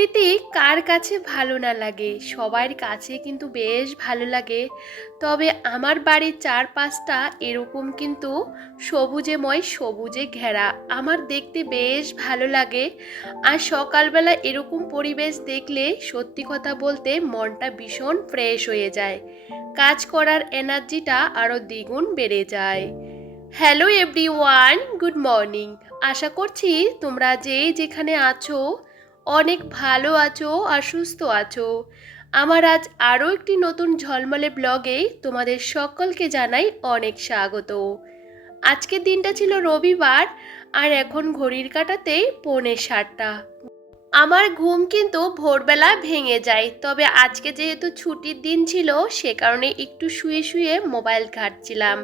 প্রকৃতি কার কাছে ভালো না লাগে? সবার কাছে কিন্তু বেশ ভালো লাগে। তবে আমার বাড়ির চারপাশটা এরকম কিন্তু সবুজেময় সবুজে ঘেরা। আমার দেখতে বেশ ভালো লাগে। আর সকালবেলা এরকম পরিবেশ দেখলে সত্যি কথা বলতে মনটা ভীষণ ফ্রেশ হয়ে যায়। কাজ করার এনার্জিটা আরও দ্বিগুণ বেড়ে যায়। Hello everyone good morning আশা করছি তোমরা যে যেখানে আছো অনেক ভালো আছো আর সুস্থ আছো। আমার আজ আরও একটি নতুন ঝলমলে ব্লগে তোমাদের সকলকে জানাই অনেক স্বাগত। আজকের দিনটা ছিল রবিবার, আর এখন ঘড়ির কাটাতে পৌনে সাতটা। আমার ঘুম কিন্তু ভোরবেলা ভেঙে যায়। তবে আজকে যেহেতু ছুটির দিন ছিল, সে কারণে একটু শুয়ে শুয়ে মোবাইল ঘাটছিলাম।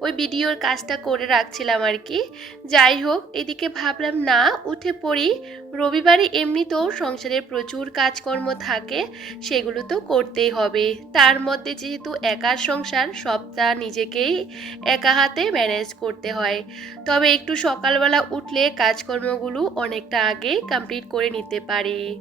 ওই ভিডিওর কাজটা করে রাখছিলাম আর কি। যাই হোক, এদিকে ভাবলাম, না, উঠে পড়ি। রবিবারে এমনিতেও সংসারের প্রচুর কাজকর্ম থাকে, সেগুলো তো করতেই হবে। তার মধ্যে যেহেতু একার সংসার, সবটা নিজেকেই একা হাতে ম্যানেজ করতে হয়। তবে একটু সকালবেলা উঠলে কাজকর্মগুলো অনেকটা আগে কমপ্লিট করে নিতে পারি।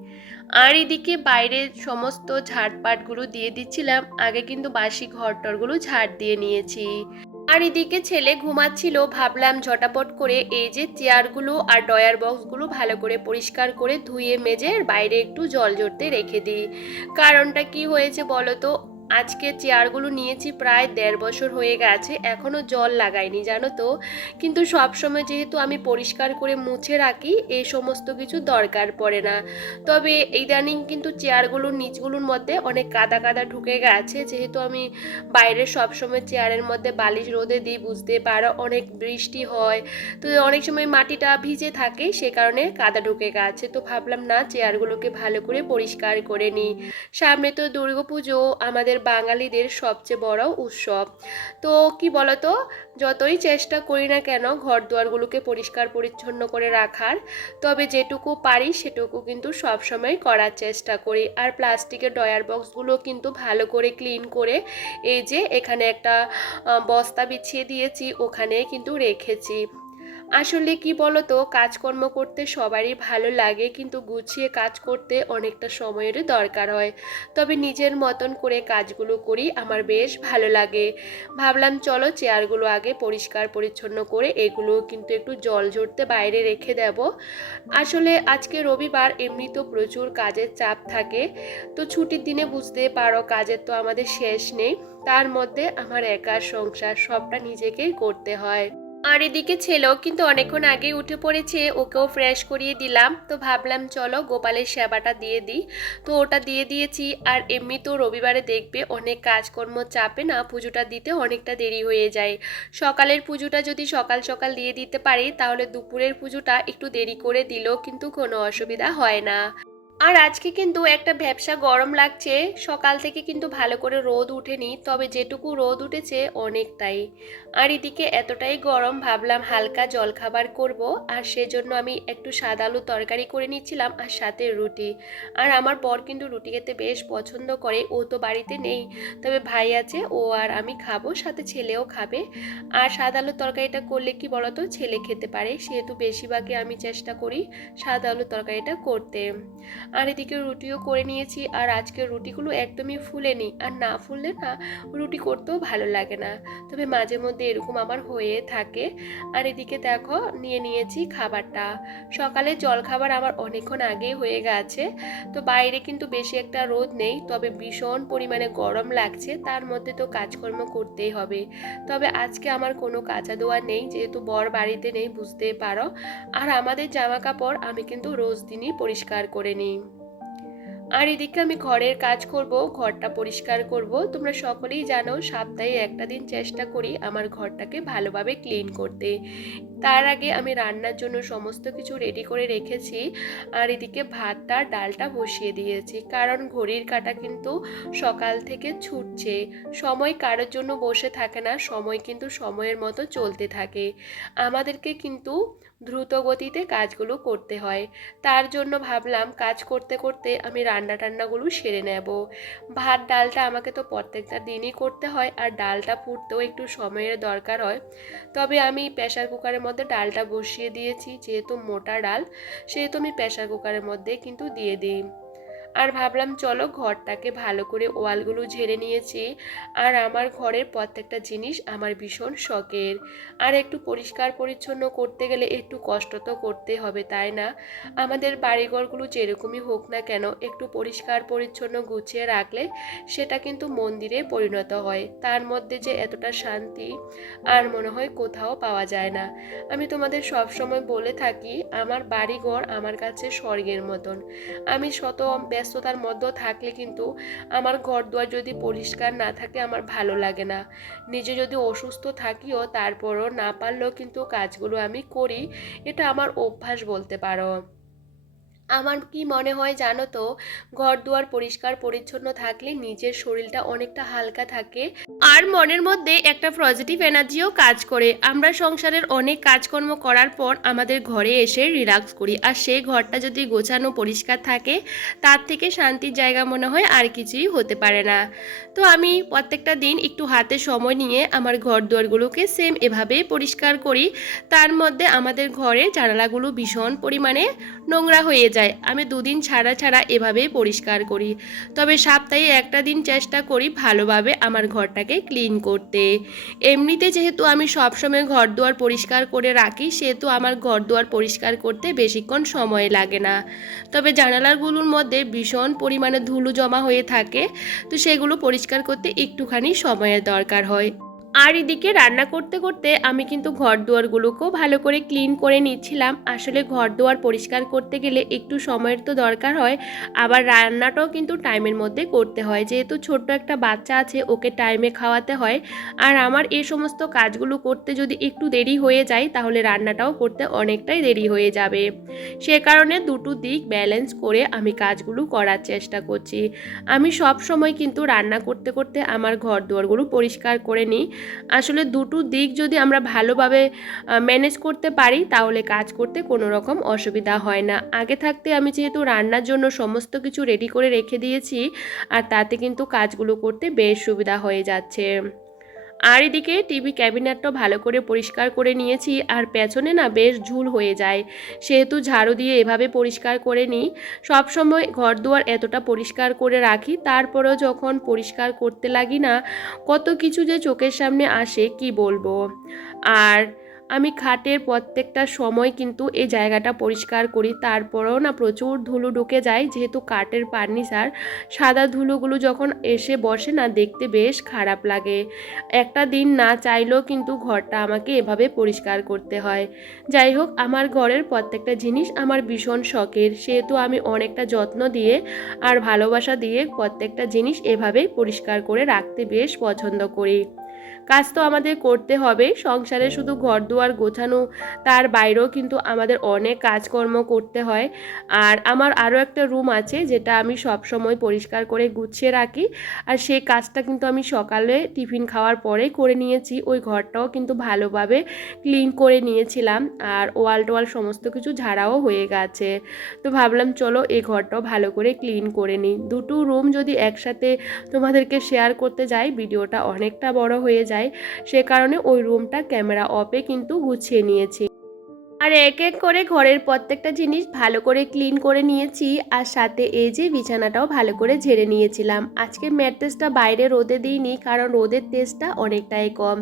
আর এদিকে বাইরে সমস্ত ঝাড়পাটগুলো দিয়ে দিচ্ছিলাম, আগে কিন্তু বাসি ঘর টরগুলো ঝাড় দিয়ে নিয়েছি। আর এদিকে ছেলে ঘুমাচ্ছিল, ভাবলাম ঝটাপট করে এই যে চেয়ারগুলো আর ডয়ার বক্সগুলো ভালো করে পরিষ্কার করে ধুয়ে মেজে বাইরে একটু জল জড়তে রেখে দিই। কারণটা কি হয়েছে বলো তো? আজকে চেয়ারগুলো নিয়েছি, প্রায় দেড় বছর হয়ে গেছে এখনও জল লাগাইনি, জানো তো? কিন্তু সব সময় যেহেতু আমি পরিষ্কার করে মুছে রাখি এই সমস্ত কিছু দরকার পড়ে না। তবে ইদানিং কিন্তু চেয়ারগুলোর, নিচগুলোর মধ্যে অনেক কাদা কাদা ঢুকে গেছে, যেহেতু আমি বাইরে সব সময় চেয়ারের মধ্যে বালিশ রোদে দিই, বুঝতে পারো, অনেক বৃষ্টি হয়। তো অনেক সময় মাটিটা ভিজে থাকে, সে কারণে কাদা ঢুকে গেছে। তো ভাবলাম না, চেয়ারগুলোকে ভালো করে পরিষ্কার করে নিই। সামনে তো দুর্গাপুজো, আমাদের বাঙালিদের সবচেয়ে বড় উৎসব। তো কি বলতো? যতই চেষ্টা করি না কেন ঘর দুয়ারগুলোকে পরিষ্কার পরিচ্ছন্ন করে রাখার, তবে যেটুকু পারি সেটুকু কিন্তু সবসময় করার চেষ্টা করি। আর প্লাস্টিকের ডয়ার বক্সগুলো কিন্তু ভালো করে ক্লিন করে এই যে এখানে একটা বস্তা বিছিয়ে দিয়েছি ওখানে কিন্তু রেখেছি। আসলে কি বলতো, কাজকর্ম করতে সবারই ভালো লাগে, কিন্তু গুছিয়ে কাজ করতে অনেকটা সময়েরই দরকার হয়। তবে নিজের মতন করে কাজগুলো করি, আমার বেশ ভালো লাগে। ভাবলাম চলো চেয়ারগুলো আগে পরিষ্কার পরিচ্ছন্ন করে এগুলো কিন্তু একটু জল ঝরতে বাইরে রেখে দেব। আসলে আজকে রবিবার এমনি তো প্রচুর কাজের চাপ থাকে। তো ছুটির দিনে বুঝতে পারো, কাজের তো আমাদের শেষ নেই। তার মধ্যে আমার একার সংসার সবটা নিজেকেই করতে হয়। আর এদিকে ছেলেও কিন্তু অনেকক্ষণ আগে উঠে পড়েছে, ওকেও ফ্রেশ করিয়ে দিলাম। তো ভাবলাম, চলো গোপালের সেবাটা দিয়ে দিই। তো ওটা দিয়ে দিয়েছি, আর এমনি তো রবিবারে দেখবে অনেক কাজকর্ম চাপে না, পুজোটা দিতে অনেকটা দেরি হয়ে যায়। সকালের পুজোটা যদি সকাল সকাল দিয়ে দিতে পারি, তাহলে দুপুরের পুজোটা একটু দেরি করে দিলেও কিন্তু কোনো অসুবিধা হয় না। আর আজকে কিন্তু একটা ব্যবসা গরম লাগছে। সকাল থেকে কিন্তু ভালো করে রোদ উঠেনি, তবে যেটুকু রোদ উঠেছে অনেকটাই। আর এদিকে এতটাই গরম, ভাবলাম হালকা জলখাবার করব, আর সেজন্য আমি একটু সাদা আলু তরকারি করে নিচ্ছিলাম আর সাথে রুটি। আর আমার বর কিন্তু রুটি খেতে বেশ পছন্দ করে, ও তো বাড়িতে নেই। তবে ভাই আছে, ও আর আমি খাব, সাথে ছেলেও খাবে। আর সাদা আলু তরকারিটা করলে কি বলতো, ছেলে খেতে পারে, সেহেতু বেশিরভাগই আমি চেষ্টা করি সাদা আলু তরকারিটা করতে। আর এদিকে রুটিও করে নিয়েছি, আর আজকে রুটিগুলো একদমই ফুলেনি আর না ফুললে না রুটি করতেও ভালো লাগে না। তবে মাঝে মধ্যে এরকম আমার হয়ে থাকে। আর এদিকে দেখো, নিয়ে নিয়েছি খাবারটা। সকালে জল খাবার আমার অনেকক্ষণ আগেই হয়ে গেছে। তো বাইরে কিন্তু বেশি একটা রোদ নেই, তবে ভীষণ পরিমাণে গরম লাগছে। তার মধ্যে তো কাজকর্ম করতেই হবে। তবে আজকে আমার কোনো কাঁচা দোয়া নেই, যেহেতু বর বাড়িতে নেই, বুঝতেই পারো। আর আমাদের জামা কাপড় আমি কিন্তু রোজ দিনই পরিষ্কার করে নিই। আর এদিকে আমি ঘরের কাজ করব, ঘরটা পরিষ্কার করব। তোমরা সকলেই জানো, সপ্তাহে একটা দিন চেষ্টা করি আমার ঘরটাকে ভালোভাবে ক্লিন করতে। তার আগে আমি রান্নার জন্য সমস্ত কিছু রেডি করে রেখেছি আর এদিকে ভাতটা ডালটা বসিয়ে দিয়েছি। কারণ ঘড়ির কাটা কিন্তু সকাল থেকে ছুটছে। সময় কারোর জন্য বসে থাকে না, সময় কিন্তু সময়ের মতো চলতে থাকে। আমাদেরকে কিন্তু দ্রুত গতিতে কাজগুলো করতে হয়। তার জন্য ভাবলাম কাজ করতে করতে আমি রান্না টান্নাগুলো সেরে নেব। ভাত, ডালটা আমাকে তো প্রত্যেকটা দিনই করতে হয় আর ডালটা ফুটতেও একটু সময়ের দরকার হয়। তবে আমি প্রেশার কুকারের মধ্যে ডালটা বসিয়ে দিয়েছি, যেহেতু মোটা ডাল, সেহেতু আমি প্রেশার কুকারের মধ্যে কিন্তু দিয়ে দিই। আর ভাবলাম, চলো ঘরটাকে ভালো করে ওয়ালগুলো ঝেড়ে নিয়েছি। আর আমার ঘরের প্রত্যেকটা জিনিস আমার ভীষণ শখের। আর একটু পরিষ্কার পরিচ্ছন্ন করতে গেলে একটু কষ্ট তো করতে হবে, তাই না? আমাদের বাড়িঘরগুলো যেরকমই হোক না কেন, একটু পরিষ্কার পরিচ্ছন্ন গুছিয়ে রাখলে সেটা কিন্তু মন্দিরে পরিণত হয়। তার মধ্যে যে এতটা শান্তি আর মনে হয় কোথাও পাওয়া যায় না। আমি তোমাদের সব সময় বলে থাকি, আমার বাড়িঘর আমার কাছে স্বর্গের মতন। আমি শত ব্যস্ততার মধ্যেও থাকলে কিন্তু আমার ঘর দুয়ার যদি পরিষ্কার না থাকে আমার ভালো লাগে না। নিজে যদি অসুস্থ থাকিও তারপরও না পারলেও কিন্তু কাজগুলো আমি করি, এটা আমার অভ্যাস বলতে পারো। আমার কি মনে হয় জানো তো? ঘর দুয়ার পরিষ্কার, পরিচ্ছন্ন থাকলে নিজের শরীরটা অনেকটা হালকা থাকে। আর মনের মধ্যে একটা পজিটিভ এনার্জিও কাজ করে। আমরা সংসারের অনেক কাজকর্ম করার পর আমাদের ঘরে এসে রিল্যাক্স করি। আর সেই ঘরটা যদি গোছানো পরিষ্কার থাকে, তার থেকে শান্তির জায়গা মনে হয় আর কিছুই হতে পারে না। তো আমি প্রত্যেকটা দিন একটু হাতে সময় নিয়ে আমার ঘর দুয়ারগুলোকে সেম এভাবেই পরিষ্কার করি। তার মধ্যে আমাদের ঘরে জানালাগুলো ভীষণ পরিমাণে নোংরা হয়ে যায় আমি দুদিন ছাড়া ছাড়া এভাবেই পরিষ্কার করি। তবে সপ্তাহে একটা দিন চেষ্টা করি ভালোভাবে আমার ঘরটাকে ক্লিন করতে। এমনিতে যেহেতু আমি সবসময় ঘর দুয়ার পরিষ্কার করে রাখি, সেহেতু আমার ঘর দুয়ার পরিষ্কার করতে বেশিক্ষণ সময় লাগে না। তবে জানালাগুলোর মধ্যে ভীষণ পরিমাণে ধুলো জমা হয়ে থাকে, তো সেগুলো পরিষ্কার করতে একটুখানি সময়ের দরকার হয়। আর এদিকে রান্না করতে করতে আমি কিন্তু ঘর দুয়ারগুলোকেও ভালো করে ক্লিন করে নিচ্ছিলাম। আসলে ঘর দুয়ার পরিষ্কার করতে গেলে একটু সময়ের তো দরকার হয়, আবার রান্নাটাও কিন্তু টাইমের মধ্যে করতে হয়। যেহেতু ছোট্ট একটা বাচ্চা আছে, ওকে টাইমে খাওয়াতে হয়। আর আমার এই সমস্ত কাজগুলো করতে যদি একটু দেরি হয়ে যায়, তাহলে রান্নাটাও করতে অনেকটাই দেরি হয়ে যাবে। সে কারণে দুটো দিক ব্যালেন্স করে আমি কাজগুলো করার চেষ্টা করছি। আমি সব সময় কিন্তু রান্না করতে করতে আমার ঘর দুয়ারগুলো পরিষ্কার করে নিই। আসলে দুটো দিক যদি আমরা ভালোভাবে ম্যানেজ করতে পারি, তাহলে কাজ করতে কোনো রকম অসুবিধা হয় না। আগে থাকতে আমি যেহেতু রান্নার জন্য সমস্ত কিছু রেডি করে রেখে দিয়েছি, আর তাতে কিন্তু কাজগুলো করতে বেশ সুবিধা হয়ে যাচ্ছে। আর এদিকে টিভি ক্যাবিনেটটা ভালো করে পরিষ্কার করে নিয়েছি আর পেছনে না বেশ ঝুল হয়ে যায়। সেহেতু ঝাড়ু দিয়ে এভাবে পরিষ্কার করে নিই। সবসময় ঘর দুয়ার এতটা পরিষ্কার করে রাখি, তারপরেও যখন পরিষ্কার করতে লাগি না, কত কিছু যে চোখের সামনে আসে, কি বলব? আর আমি খাটের প্রত্যেকটা সময় কিন্তু এই জায়গাটা পরিষ্কার করি। তারপরেও না প্রচুর ধুলো ঢুকে যায়, যেহেতু কাঠের ফার্নিচার। সাদা ধুলোগুলো যখন এসে বসে না দেখতে বেশ খারাপ লাগে। একটা দিন না চাইলেও কিন্তু ঘরটা আমাকে এভাবে পরিষ্কার করতে হয়। যাই হোক, আমার ঘরের প্রত্যেকটা জিনিস আমার ভীষণ শখের। সেহেতু আমি অনেকটা যত্ন দিয়ে আর ভালোবাসা দিয়ে প্রত্যেকটা জিনিস এভাবেই পরিষ্কার করে রাখতে বেশ পছন্দ করি। কাজ তো আমাদের করতে হবে। সংসারে শুধু ঘর দুয়ার গোছানো, তার বাইরেও কিন্তু আমাদের অনেক কাজকর্ম করতে হয়। আর আমার আরও একটা রুম আছে, যেটা আমি সব সময় পরিষ্কার করে গুছিয়ে রাখি। আর সেই কাজটা কিন্তু আমি সকালে টিফিন খাওয়ার পরে করে নিয়েছি। ওই ঘরটাও কিন্তু ভালোভাবে ক্লিন করে নিয়েছিলাম। আর ওয়াল টোয়াল সমস্ত কিছু ঝাড়াও হয়ে গেছে। তো ভাবলাম, চলো এই ঘরটাও ভালো করে ক্লিন করে নিই। দুটো রুম যদি একসাথে তোমাদেরকে শেয়ার করতে যাই, ভিডিওটা অনেকটা বড় হয়ে যায়। সে কারণে ওই রুমটা ক্যামেরা অফে কিন্তু গুছিয়ে নিয়েছি। আর এক এক করে ঘরের প্রত্যেকটা জিনিস ভালো করে ক্লিন করে নিয়েছি আর সাথে এই যে বিছানাটাও ভালো করে ঝেড়ে নিয়েছিলাম। আজকে ম্যাট্রেসটা বাইরে রোদে দিইনি কারণ রোদের তেজটা অনেকটাই কম।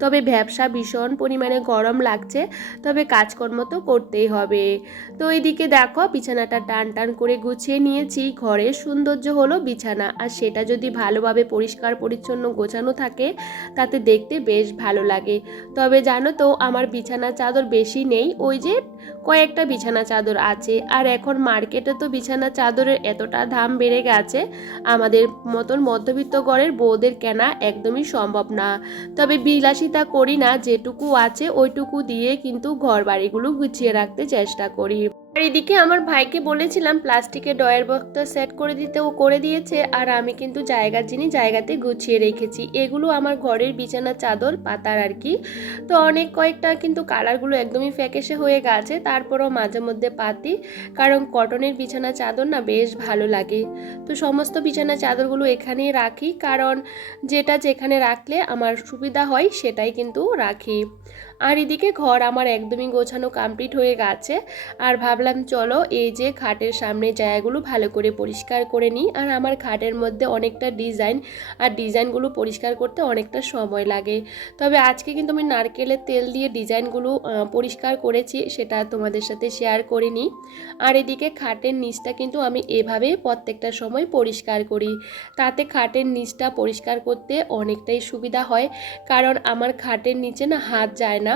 তবে ব্যবসা ভীষণ পরিমাণে গরম লাগছে, তবে কাজকর্ম তো করতেই হবে। তো এইদিকে দেখো বিছানাটা টান টান করে গুছিয়ে নিয়েছি ঘরের সৌন্দর্য হলো বিছানা। আর সেটা যদি ভালোভাবে পরিষ্কার পরিচ্ছন্ন গোছানো থাকে, তাতে দেখতে বেশ ভালো লাগে। তবে জানো তো আমার বিছানা চাদর বেশি নেই ওই যে কয়েকটা বিছানা চাদর আছে। আর এখন মার্কেটে তো বিছানা চাদরের এতটা দাম বেড়ে গেছে, আমাদের মতন মধ্যবিত্ত ঘরের বউদের কেনা একদমই সম্ভব না। তবে বিলাসিতা করি না, যেটুকু আছে ওইটুকু দিয়ে কিন্তু ঘর বাড়িগুলো গুছিয়ে রাখতে চেষ্টা করি। আর এদিকে আমার ভাইকে বলেছিলাম, প্লাস্টিকের ডয়ের বক্সটা সেট করে দিতে, ও করে দিয়েছে। আর আমি কিন্তু জায়গার জিনিস জায়গাতে গুছিয়ে রেখেছি। এগুলো আমার ঘরের বিছানা চাদর, পাতার আর কি। তো অনেক কয়েকটা কিন্তু কালারগুলো একদমই ফ্যাকেসে হয়ে গেছে। তারপরও মাঝে মধ্যে পাতি, কারণ কটনের বিছানা চাদর না বেশ ভালো লাগে। তো সমস্ত বিছানা চাদরগুলো এখানেই রাখি, কারণ যেটা যেখানে রাখলে আমার সুবিধা হয়, সেটাই কিন্তু রাখি। আর এদিকে ঘর আমার একদমই গোছানো কমপ্লিট হয়ে গেছে। আর ভাবলাম, চলো এই যে খাটের সামনে জায়গাগুলো ভালো করে পরিষ্কার করে নিই। আর আমার খাটের মধ্যে অনেকটা ডিজাইন আর ডিজাইনগুলো পরিষ্কার করতে অনেকটা সময় লাগে। তবে আজকে কিন্তু আমি নারকেলের তেল দিয়ে ডিজাইনগুলো পরিষ্কার করেছি, সেটা তোমাদের সাথে শেয়ার করিনি। আর এদিকে খাটের নিচটা কিন্তু আমি এভাবে প্রত্যেকটা সময় পরিষ্কার করি। তাতে খাটের নিচটা পরিষ্কার করতে অনেকটাই সুবিধা হয়। কারণ আমার খাটের নিচে না হাত যায় না।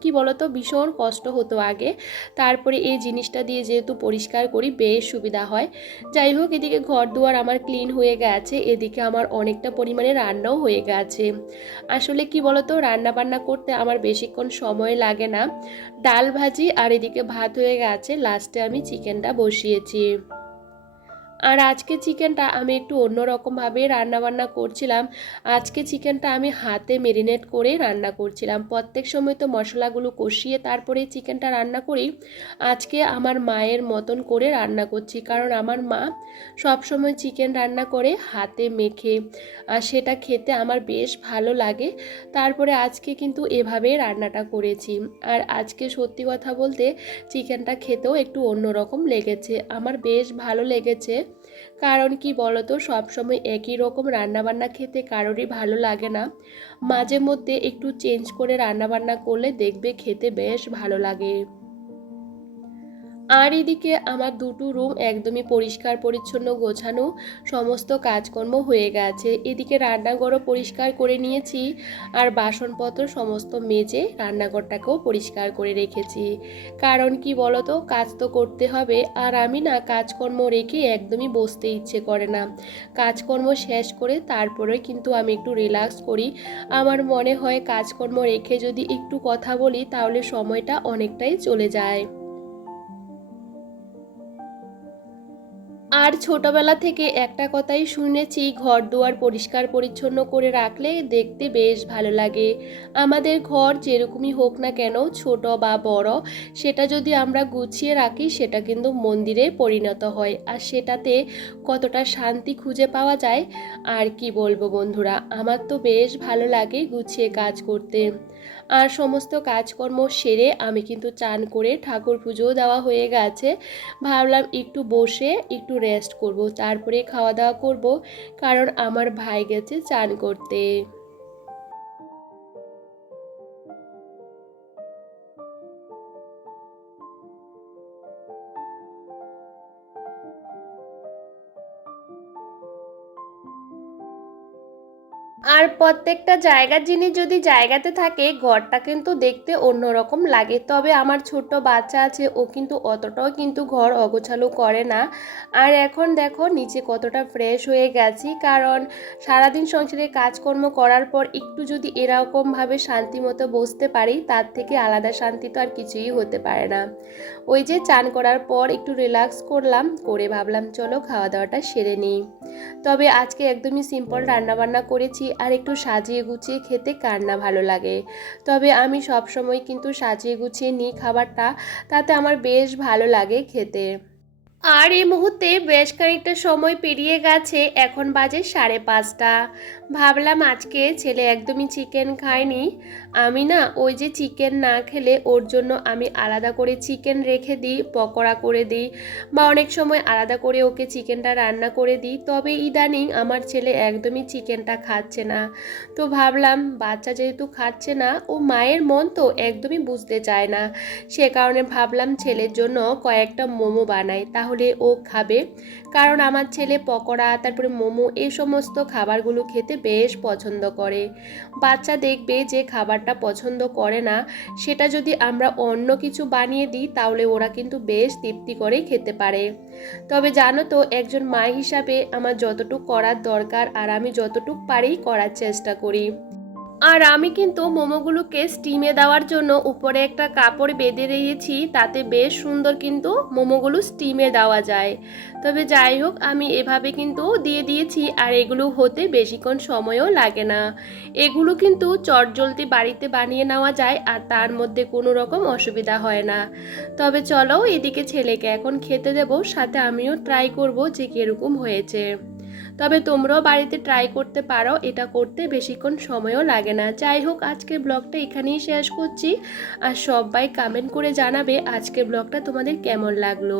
কি বলতো, ভীষণ কষ্ট হতো আগে। তারপরে এই জিনিসটা দিয়ে যেহেতু পরিষ্কার করি, বেশ সুবিধা হয়। যাই হোক, এদিকে ঘর দুয়ার আমার ক্লিন হয়ে গেছে, এদিকে আমার অনেকটা পরিমাণে রান্নাও হয়ে গেছে। আসলে কি বলতো রান্না বান্না করতে আমার বেশিক্ষণ সময় লাগে না। ডাল ভাজি আর এদিকে ভাত হয়ে গেছে লাস্টে আমি চিকেনটা বসিয়েছি। আর আজকে চিকেনটা আমি একটু অন্যরকমভাবে রান্নাবান্না করছিলাম। আজকে চিকেনটা আমি হাতে মেরিনেট করে রান্না করছিলাম। প্রত্যেক সময় তো মশলাগুলো কষিয়ে তারপরে চিকেনটা রান্না করি। আজকে আমার মায়ের মতন করে রান্না করছি। কারণ আমার মা সব সময় চিকেন রান্না করে হাতে মেখে। আর সেটা খেতে আমার বেশ ভালো লাগে। তারপরে আজকে কিন্তু এভাবে রান্নাটা করেছি। আর আজকে সত্যি কথা বলতে চিকেনটা খেতেও একটু অন্যরকম লেগেছে। আমার বেশ ভালো লেগেছে। কারণ কি বলতো, সবসময় একই রকম রান্নাবান্না খেতে কারোরই ভালো লাগে না। মাঝে মধ্যে একটু চেঞ্জ করে রান্নাবান্না করলে দেখবে খেতে বেশ ভালো লাগে। আর এদিকে আমার দুটো রুম একদমই পরিষ্কার, পরিচ্ছন্ন, গোছানো সমস্ত কাজকর্ম হয়ে গেছে। এদিকে রান্নাঘরও পরিষ্কার করে নিয়েছি আর বাসনপত্র সমস্ত মেজে রান্নাঘরটাকেও পরিষ্কার করে রেখেছি। কারণ কি বলতো, কাজ তো করতে হবে আর আমি না কাজকর্ম রেখে একদমই বসতে ইচ্ছে করে না। কাজকর্ম শেষ করে তারপরে কিন্তু আমি একটু রিল্যাক্স করি। আমার মনে হয় কাজকর্ম রেখে যদি একটু কথা বলি তাহলে সময়টা অনেকটাই চলে যায়। আর ছোটবেলা থেকে একটা কথাই শুনেছি, ঘর দুয়ার পরিষ্কার পরিচ্ছন্ন করে রাখলে দেখতে বেশ ভালো লাগে। আমাদের ঘর যেরকমই হোক না কেন, ছোট বা বড়, সেটা যদি আমরা গুছিয়ে রাখি, সেটা কিন্তু মন্দিরে পরিণত হয়। আর সেটাতে কতটা শান্তি খুঁজে পাওয়া যায়, আর কি বলব বন্ধুরা, আমার তো বেশ ভালো লাগে গুছিয়ে কাজ করতে। আর সমস্ত কাজকর্ম সেরে আমি কিন্তু চান করে ঠাকুর পুজোও দেওয়া হয়ে গেছে। ভাবলাম একটু বসে একটু রেস্ট করব, তারপরে খাওয়া দাওয়া করব, কারণ আমার ভাই গেছে চান করতে। প্রত্যেকটা জায়গার জিনিস যদি জায়গাতে থাকে, ঘরটা কিন্তু দেখতে অন্যরকম লাগে। তবে আমার ছোট্ট বাচ্চা আছে, ও কিন্তু অতটাও কিন্তু ঘর অগোছালো করে না। আর এখন দেখো, নিচে কতটা ফ্রেশ হয়ে গেছি। কারণ সারাদিন সংসারে কাজকর্ম করার পর একটু যদি এরকমভাবে শান্তি মতো বসতে পারি, তার থেকে আলাদা শান্তি তো আর কিছুই হতে পারে না। ওই যে চান করার পর একটু রিল্যাক্স করলাম, করে ভাবলাম, চলো খাওয়া দাওয়াটা সেরে নিই। তবে আজকে একদমই সিম্পল রান্নাবান্না করেছি। আর একটু সাজিয়ে গুছিয়ে খেতে কার না ভালো লাগে। তবে আমি সবসময় কিন্তু সাজিয়ে গুছিয়ে নিই খাবারটা, তাতে আমার বেশ ভালো লাগে খেতে। আর এই মুহূর্তে বেশ খানিকটা সময় পেরিয়ে গেছে, এখন বাজে সাড়ে পাঁচটা। ভাবলাম আজকে ছেলে একদমই চিকেন খায়নি। আমি না ওই যে চিকেন না খেলে ওর জন্য আমি আলাদা করে চিকেন রেখে দিই, পকোড়া করে দিই বা অনেক সময় আলাদা করে ওকে চিকেনটা রান্না করে দিই। তবে ইদানিং আমার ছেলে একদমই চিকেনটা খাচ্ছে না। তো ভাবলাম বাচ্চা যেহেতু খাচ্ছে না, ও মায়ের মন তো একদমই বুঝতে চায় না। সে কারণে ভাবলাম ছেলের জন্য কয়েকটা মোমো বানাই, তাহলে ও খাবে। কারণ আমার ছেলে পকোড়া, তারপরে মোমো এই সমস্ত খাবারগুলো খেতে বেশ পছন্দ করে। বাচ্চা দেখবে যে খাবারটা পছন্দ করে না, সেটা যদি আমরা অন্য কিছু বানিয়ে দিই, তাহলে ওরা কিন্তু বেশ তৃপ্তি করে খেতে পারে। তবে জানো তো, একজন মা হিসাবে আমার যতটুক করার দরকার আর আমি যতটুক পারি করার চেষ্টা করি। আর আমি কিন্তু মোমোগুলোকে স্টিমে দেওয়ার জন্য উপরে একটা কাপড় বেঁধে দিয়েছি তাতে বেশ সুন্দর কিন্তু মোমোগুলো স্টিমে দেওয়া যায়। তবে যাই হোক, আমি এভাবে কিন্তু দিয়ে দিয়েছি আর এগুলো হতে বেশিক্ষণ সময়ও লাগে না। এগুলো কিন্তু চটজলদি বাড়িতে বানিয়ে নেওয়া যায় আর তার মধ্যে কোনো রকম অসুবিধা হয় না। তবে চলো এদিকে ছেলেকে এখন খেতে দেবো, সাথে আমিও ট্রাই করব যে কীরকম হয়েছে। তবে তোমরাও বাড়িতে ট্রাই করতে পারো, এটা করতে বেশিক্ষণ সময়ও লাগে না। যাই হোক, আজকের ব্লগটা এখানেই শেষ করছি। আর সবাই কমেন্ট করে জানাবে আজকের ব্লগটা তোমাদের কেমন লাগল।